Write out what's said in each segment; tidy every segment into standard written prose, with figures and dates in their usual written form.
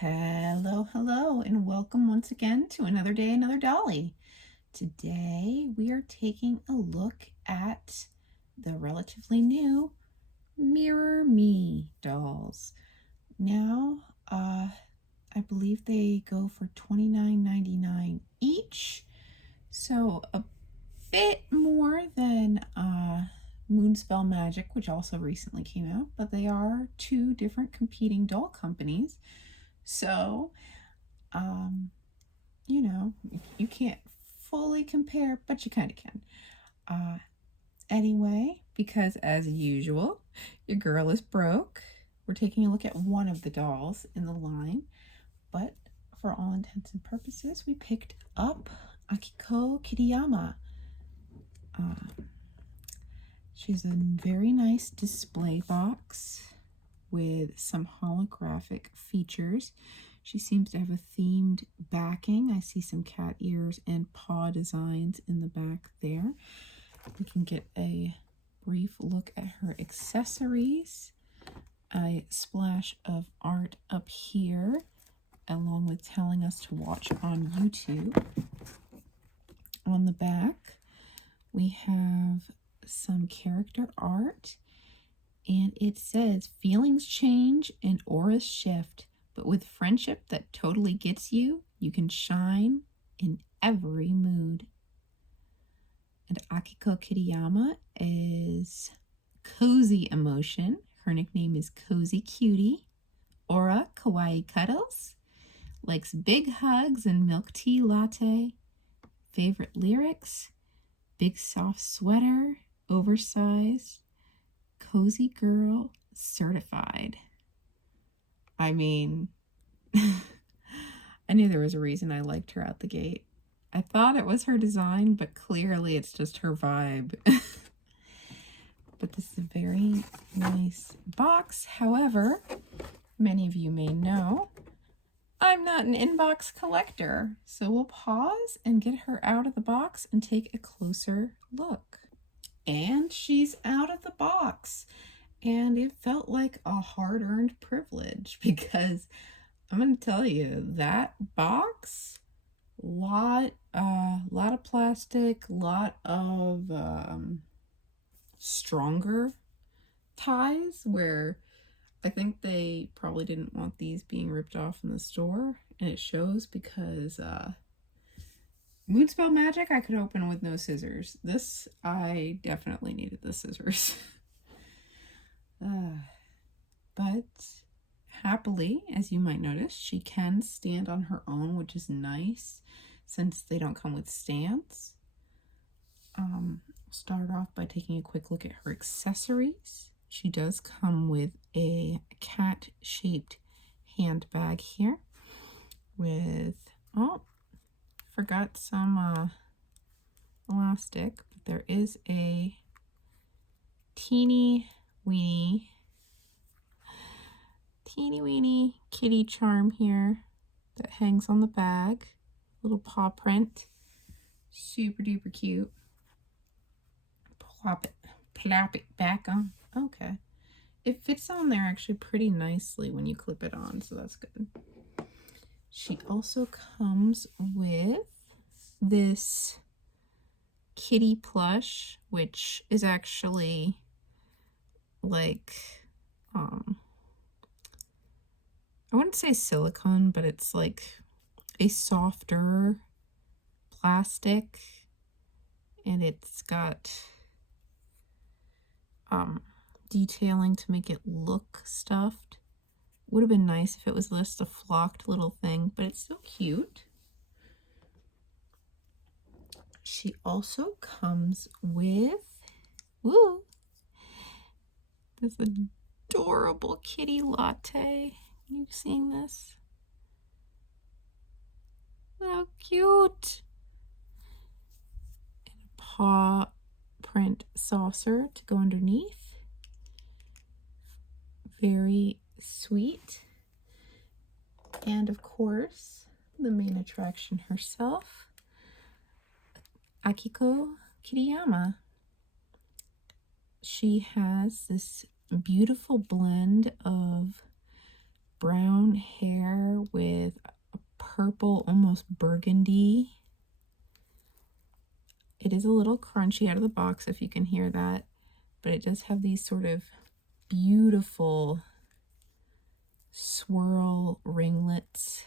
Hello, hello, and welcome once again to another day, another dolly. Today we are taking a look at the relatively new Mirror Me dolls. Now, I believe they go for $29.99 each, so a bit more than Moonspell Magic, which also recently came out, but they are two different competing doll companies. So, um, you can't fully compare, but you kind of can. Anyway, because as usual, your girl is broke, we're taking a look at one of the dolls in the line, but for all intents and purposes, we picked up Akiko Kittyama. She's a very nice display box with some holographic features. She seems to have a themed backing. I see some cat ears and paw designs in the back there. We can get a brief look at her accessories. A splash of art up here, along with telling us to watch on YouTube. On the back, we have some character art, and it says, feelings change and auras shift, but with friendship that totally gets you, you can shine in every mood. And Akiko Kittyama is Cozy Emotion. Her nickname is Cozy Cutie. Aura Kawaii Cuddles. Likes big hugs and milk tea latte. Favorite lyrics: big soft sweater, oversized, cozy girl, certified. I mean, I knew there was a reason I liked her out the gate. I thought it was her design, but clearly it's just her vibe. But this is a very nice box. However, many of you may know, I'm not an inbox collector. So we'll pause and get her out of the box and take a closer look. And she's out of the box. And it felt like a hard-earned privilege because I'm going to tell you, that box, lot of plastic, lot of stronger ties, where I think they probably didn't want these being ripped off in the store, and it shows because Moonspell Magic I could open with no scissors. This, I definitely needed the scissors. But happily, as you might notice, she can stand on her own, which is nice since they don't come with stands. Start off by taking a quick look at her accessories. She does come with a cat-shaped handbag here with, forgot some elastic, but there is a teeny weeny kitty charm here that hangs on the bag. Little paw print. Super duper cute. Plop it back on. Okay. It fits on there actually pretty nicely when you clip it on, so that's good. She also comes with this kitty plush, which is actually like, I wouldn't say silicone, but it's like a softer plastic, and it's got detailing to make it look stuffed. Would have been nice if it was just a flocked little thing, but it's still cute. She also comes with, this adorable kitty latte. You seeing this? How cute! And a paw print saucer to go underneath. Very sweet. And of course, the main attraction herself, Akiko Kittyama. She has this beautiful blend of brown hair with a purple, almost burgundy. It is a little crunchy out of the box if you can hear that, but it does have these sort of beautiful swirl ringlets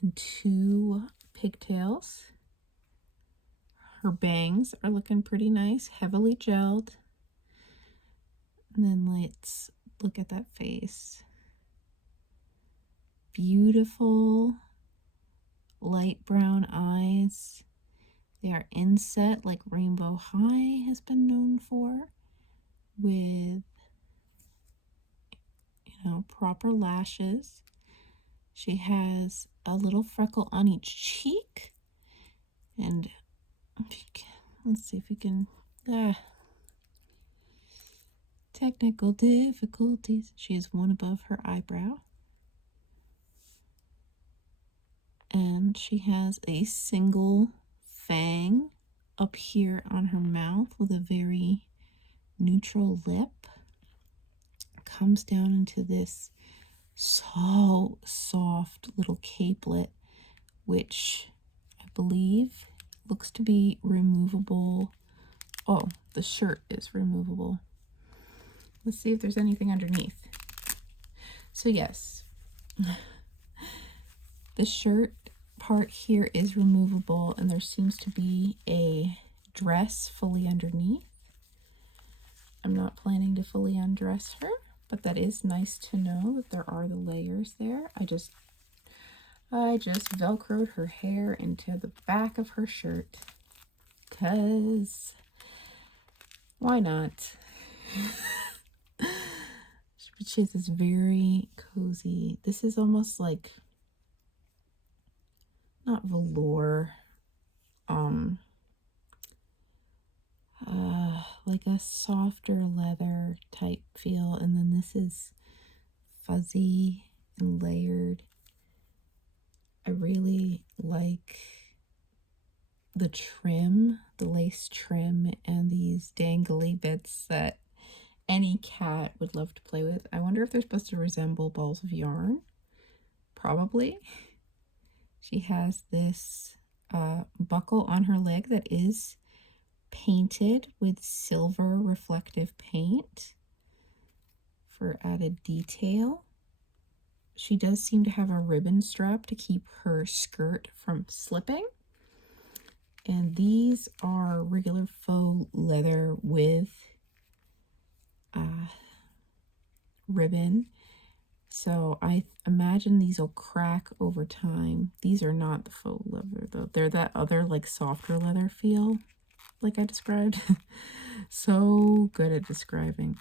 and 2 pigtails. Her bangs are looking pretty nice, heavily gelled. And then let's look at that face. Beautiful light brown eyes. They are inset like Rainbow High has been known for, with, proper lashes. She has a little freckle on each cheek. And let's see if we can, technical difficulties. She has one above her eyebrow. And she has a single fang up here on her mouth with a very neutral lip. Comes down into this so soft little capelet, which I believe looks to be removable. Oh, the shirt is removable. Let's see if there's anything underneath. So yes, the shirt part here is removable, and there seems to be a dress fully underneath. I'm not planning to fully undress her, but that is nice to know that there are the layers there. I just velcroed her hair into the back of her shirt, 'cause why not? But she has this very cozy, this is almost like, not velour, like a softer leather type feel, and then this is fuzzy and layered. I really like the trim, the lace trim, and these dangly bits that any cat would love to play with. I wonder if they're supposed to resemble balls of yarn. Probably. She has this buckle on her leg that is painted with silver reflective paint for added detail. She does seem to have a ribbon strap to keep her skirt from slipping. And these are regular faux leather with ribbon. So I imagine these will crack over time. These are not the faux leather though. They're that other like softer leather feel like I described. So good at describing.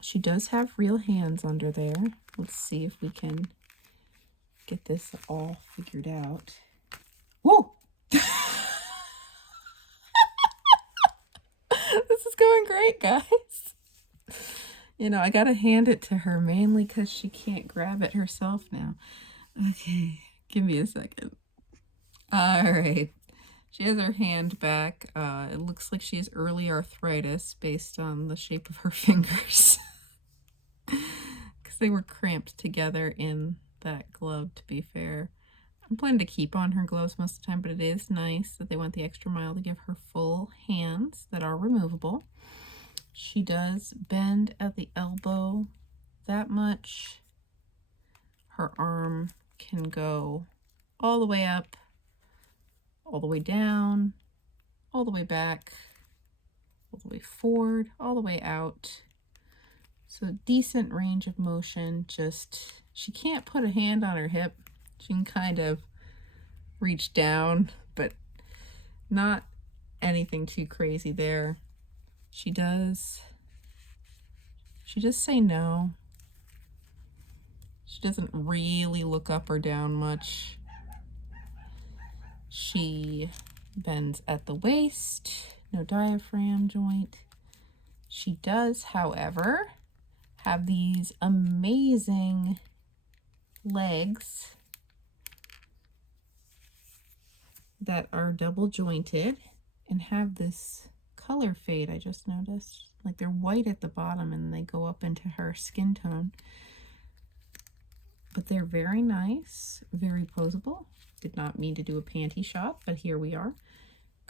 She does have real hands under there. Let's see if we can get this all figured out. Whoa! This is going great, guys. I gotta hand it to her, mainly because she can't grab it herself now. Okay, give me a second. All right. She has her hand back. It looks like she has early arthritis based on the shape of her fingers. Because they were cramped together in that glove, to be fair. I'm planning to keep on her gloves most of the time, but it is nice that they went the extra mile to give her full hands that are removable. She does bend at the elbow that much. Her arm can go all the way up, all the way down, all the way back, all the way forward, all the way out. So decent range of motion. Just, she can't put a hand on her hip. She can kind of reach down, but not anything too crazy there. She does say no. She doesn't really look up or down much. She bends at the waist, no diaphragm joint. She does, however, have these amazing legs that are double jointed and have this color fade, I just noticed. Like they're white at the bottom and they go up into her skin tone. But they're very nice, very posable. Did not mean to do a panty shot, but here we are.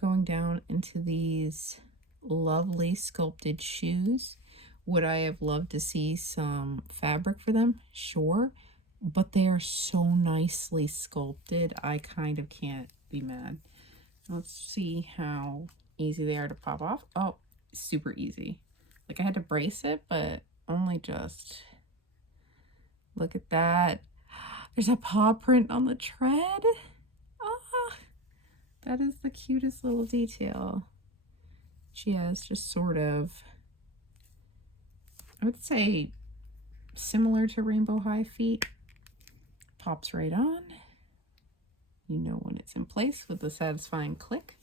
Going down into these lovely sculpted shoes. Would I have loved to see some fabric for them? Sure. But they are so nicely sculpted, I kind of can't be mad. Let's see how easy they are to pop off. Oh, super easy. Like I had to brace it, but only just. Look at that. There's a paw print on the tread. Ah, that is the cutest little detail. She has just sort of, I would say, similar to Rainbow High feet. Pops right on. You know when it's in place with the satisfying click.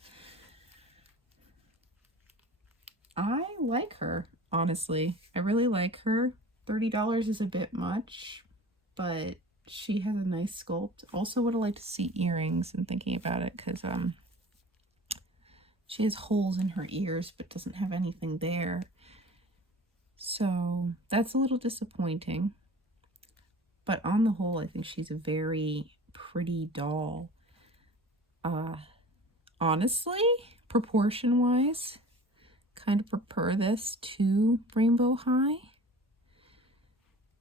I like her, honestly. I really like her. $30 is a bit much, but she has a nice sculpt. Also would have liked to see earrings and thinking about it because she has holes in her ears but doesn't have anything there. So that's a little disappointing. But on the whole, I think she's a very pretty doll. Honestly, proportion-wise, kind of prefer this to Rainbow High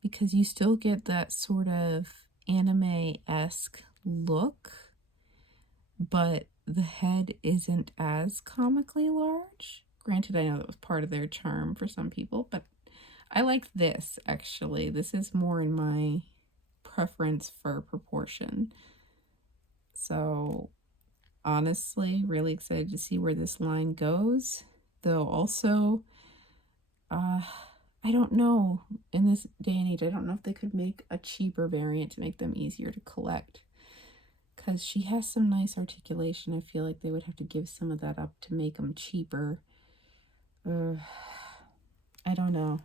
because you still get that sort of anime-esque look, but the head isn't as comically large. Granted, I know that was part of their charm for some people, but I like this, actually. This is more in my preference for proportion. So, honestly, really excited to see where this line goes. Though also, I don't know, in this day and age, I don't know if they could make a cheaper variant to make them easier to collect. Because she has some nice articulation. I feel like they would have to give some of that up to make them cheaper. I don't know.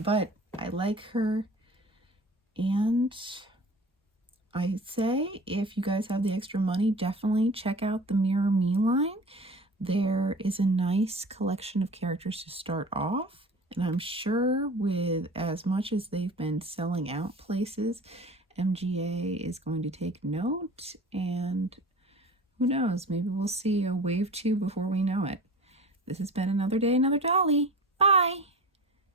But I like her. And I'd say if you guys have the extra money, definitely check out the Mirror Me line. There is a nice collection of characters to start off. And I'm sure with as much as they've been selling out places, MGA is going to take note, and who knows, maybe we'll see a wave 2 before we know it. This has been Another Day, Another Dolly. Bye!